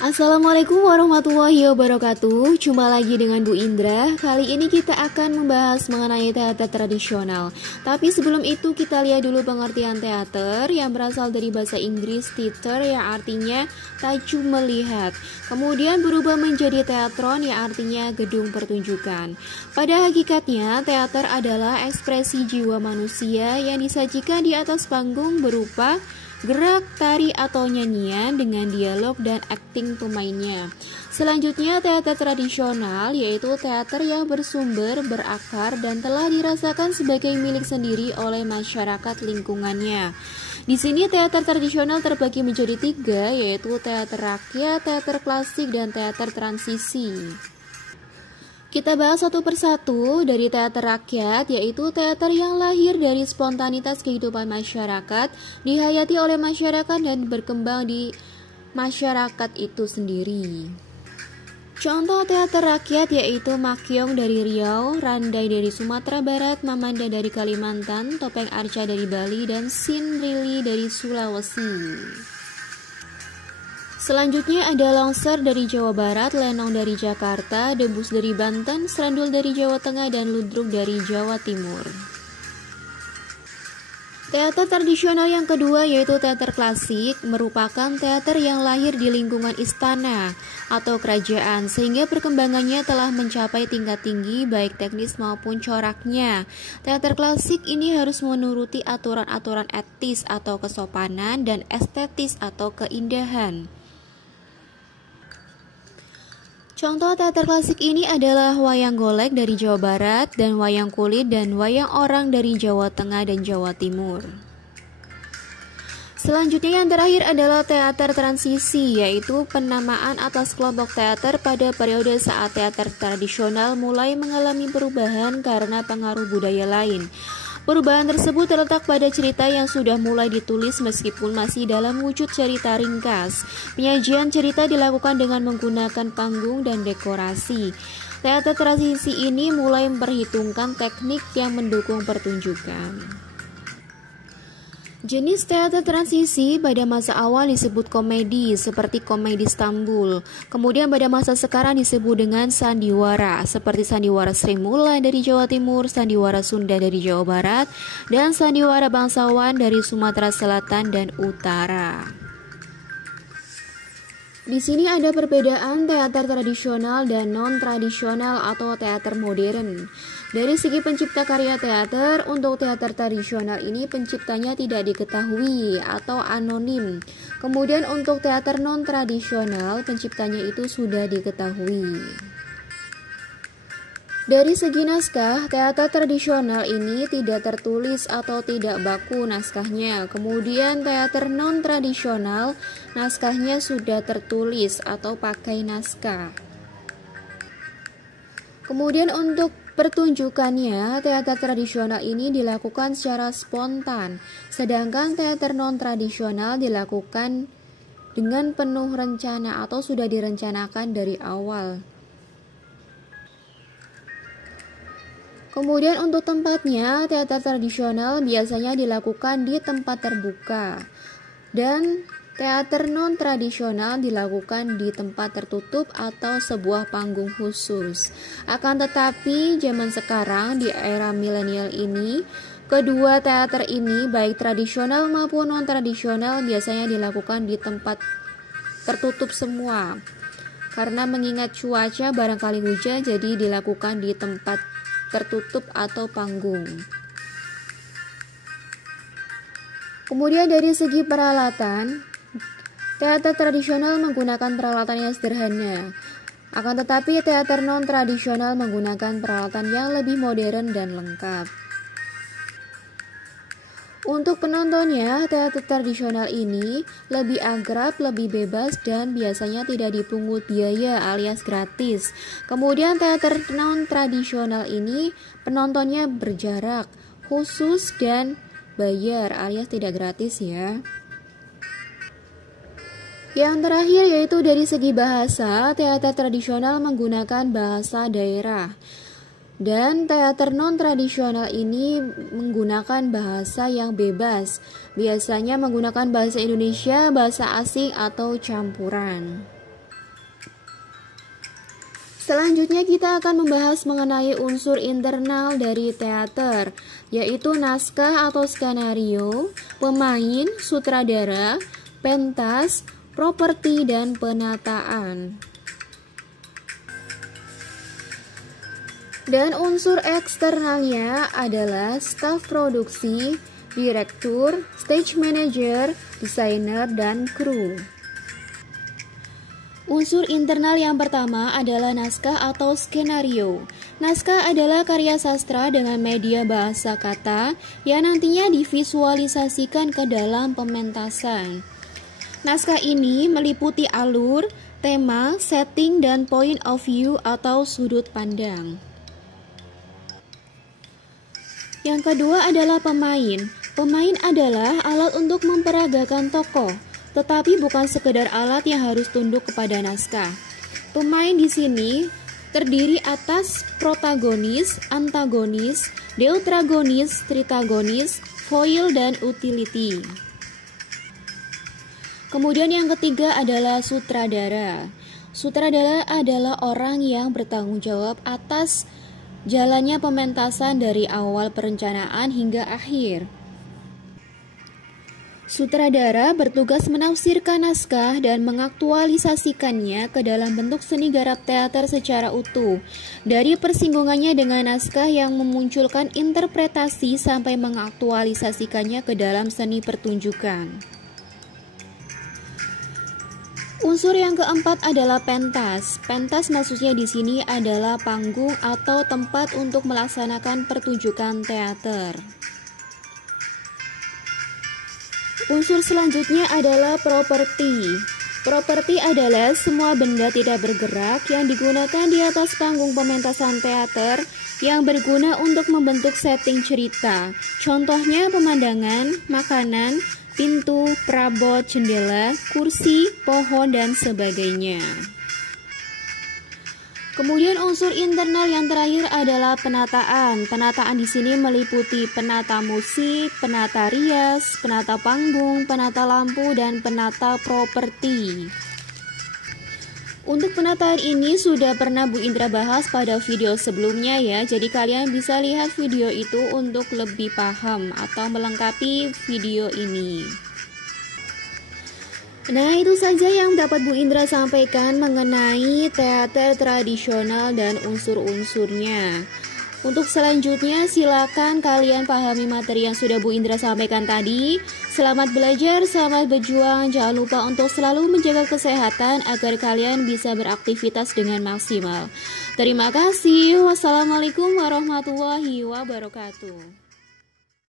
Assalamualaikum warahmatullahi wabarakatuh. Jumpa lagi dengan Bu Indra. Kali ini kita akan membahas mengenai teater tradisional. Tapi sebelum itu kita lihat dulu pengertian teater yang berasal dari bahasa Inggris theater yang artinya tajuk melihat. Kemudian berubah menjadi teatron yang artinya gedung pertunjukan. Pada hakikatnya teater adalah ekspresi jiwa manusia yang disajikan di atas panggung berupa gerak, tari, atau nyanyian dengan dialog dan akting pemainnya. Selanjutnya, teater tradisional yaitu teater yang bersumber, berakar, dan telah dirasakan sebagai milik sendiri oleh masyarakat lingkungannya. Di sini teater tradisional terbagi menjadi 3, yaitu teater rakyat, teater klasik, dan teater transisi. Kita bahas satu persatu. Dari teater rakyat, yaitu teater yang lahir dari spontanitas kehidupan masyarakat, dihayati oleh masyarakat dan berkembang di masyarakat itu sendiri. Contoh teater rakyat yaitu Makyong dari Riau, Randai dari Sumatera Barat, Mamanda dari Kalimantan, Topeng Arca dari Bali, dan Sinrili dari Sulawesi. Selanjutnya ada Longsor dari Jawa Barat, Lenong dari Jakarta, Debus dari Banten, Serandul dari Jawa Tengah, dan Ludruk dari Jawa Timur. Teater tradisional yang kedua yaitu teater klasik, merupakan teater yang lahir di lingkungan istana atau kerajaan sehingga perkembangannya telah mencapai tingkat tinggi baik teknis maupun coraknya. Teater klasik ini harus menuruti aturan-aturan etis atau kesopanan dan estetis atau keindahan. Contoh teater klasik ini adalah wayang golek dari Jawa Barat dan wayang kulit dan wayang orang dari Jawa Tengah dan Jawa Timur. Selanjutnya yang terakhir adalah teater transisi, yaitu penamaan atas kelompok teater pada periode saat teater tradisional mulai mengalami perubahan karena pengaruh budaya lain. Perubahan tersebut terletak pada cerita yang sudah mulai ditulis meskipun masih dalam wujud cerita ringkas. Penyajian cerita dilakukan dengan menggunakan panggung dan dekorasi. Teater transisi ini mulai memperhitungkan teknik yang mendukung pertunjukan. Jenis teater transisi pada masa awal disebut komedi, seperti komedi Istanbul. Kemudian pada masa sekarang disebut dengan sandiwara, seperti sandiwara Sri Mulat dari Jawa Timur, sandiwara Sunda dari Jawa Barat, dan sandiwara bangsawan dari Sumatera Selatan dan Utara. Di sini ada perbedaan teater tradisional dan non-tradisional atau teater modern. Dari segi pencipta karya teater, untuk teater tradisional ini penciptanya tidak diketahui atau anonim. Kemudian untuk teater non-tradisional, penciptanya itu sudah diketahui. Dari segi naskah, teater tradisional ini tidak tertulis atau tidak baku naskahnya. Kemudian teater non-tradisional, naskahnya sudah tertulis atau pakai naskah. Kemudian untuk pertunjukannya, teater tradisional ini dilakukan secara spontan, sedangkan teater non-tradisional dilakukan dengan penuh rencana atau sudah direncanakan dari awal. Kemudian untuk tempatnya, teater tradisional biasanya dilakukan di tempat terbuka dan teater non-tradisional dilakukan di tempat tertutup atau sebuah panggung khusus. Akan tetapi zaman sekarang di era milenial ini, kedua teater ini baik tradisional maupun non-tradisional biasanya dilakukan di tempat tertutup semua. Karena mengingat cuaca barangkali hujan, jadi dilakukan di tempat tertutup atau panggung. Kemudian dari segi peralatan, teater tradisional menggunakan peralatan yang sederhana. Akan tetapi teater non-tradisional menggunakan peralatan yang lebih modern dan lengkap. Untuk penontonnya, teater tradisional ini lebih akrab, lebih bebas, dan biasanya tidak dipungut biaya alias gratis. Kemudian teater non-tradisional ini penontonnya berjarak, khusus, dan bayar alias tidak gratis ya. Yang terakhir yaitu dari segi bahasa, teater tradisional menggunakan bahasa daerah. Dan teater non-tradisional ini menggunakan bahasa yang bebas, biasanya menggunakan bahasa Indonesia, bahasa asing, atau campuran. Selanjutnya kita akan membahas mengenai unsur internal dari teater, yaitu naskah atau skenario, pemain, sutradara, pentas, properti, dan penataan. Dan unsur eksternalnya adalah staf produksi, direktur, stage manager, desainer, dan kru. Unsur internal yang pertama adalah naskah atau skenario. Naskah adalah karya sastra dengan media bahasa kata yang nantinya divisualisasikan ke dalam pementasan. Naskah ini meliputi alur, tema, setting, dan point of view atau sudut pandang. Yang kedua adalah pemain. Pemain adalah alat untuk memperagakan tokoh, tetapi bukan sekedar alat yang harus tunduk kepada naskah. Pemain di sini terdiri atas protagonis, antagonis, deuteragonis, tritagonis, foil, dan utility. Kemudian yang ketiga adalah sutradara. Sutradara adalah orang yang bertanggung jawab atas jalannya pementasan dari awal perencanaan hingga akhir. Sutradara bertugas menafsirkan naskah dan mengaktualisasikannya ke dalam bentuk seni garap teater secara utuh, dari persinggungannya dengan naskah yang memunculkan interpretasi sampai mengaktualisasikannya ke dalam seni pertunjukan. Unsur yang keempat adalah pentas. Pentas maksudnya di sini adalah panggung atau tempat untuk melaksanakan pertunjukan teater. Unsur selanjutnya adalah properti. Properti adalah semua benda tidak bergerak yang digunakan di atas panggung pementasan teater yang berguna untuk membentuk setting cerita. Contohnya pemandangan, makanan, pintu, perabot, jendela, kursi, pohon, dan sebagainya. Kemudian unsur internal yang terakhir adalah penataan. Penataan di sini meliputi penata musik, penata rias, penata panggung, penata lampu, dan penata properti. Untuk penataan ini sudah pernah Bu Indra bahas pada video sebelumnya ya. Jadi kalian bisa lihat video itu untuk lebih paham atau melengkapi video ini. Nah, itu saja yang dapat Bu Indra sampaikan mengenai teater tradisional dan unsur-unsurnya. Untuk selanjutnya silakan kalian pahami materi yang sudah Bu Indra sampaikan tadi. Selamat belajar, selamat berjuang. Jangan lupa untuk selalu menjaga kesehatan agar kalian bisa beraktivitas dengan maksimal. Terima kasih. Wassalamualaikum warahmatullahi wabarakatuh.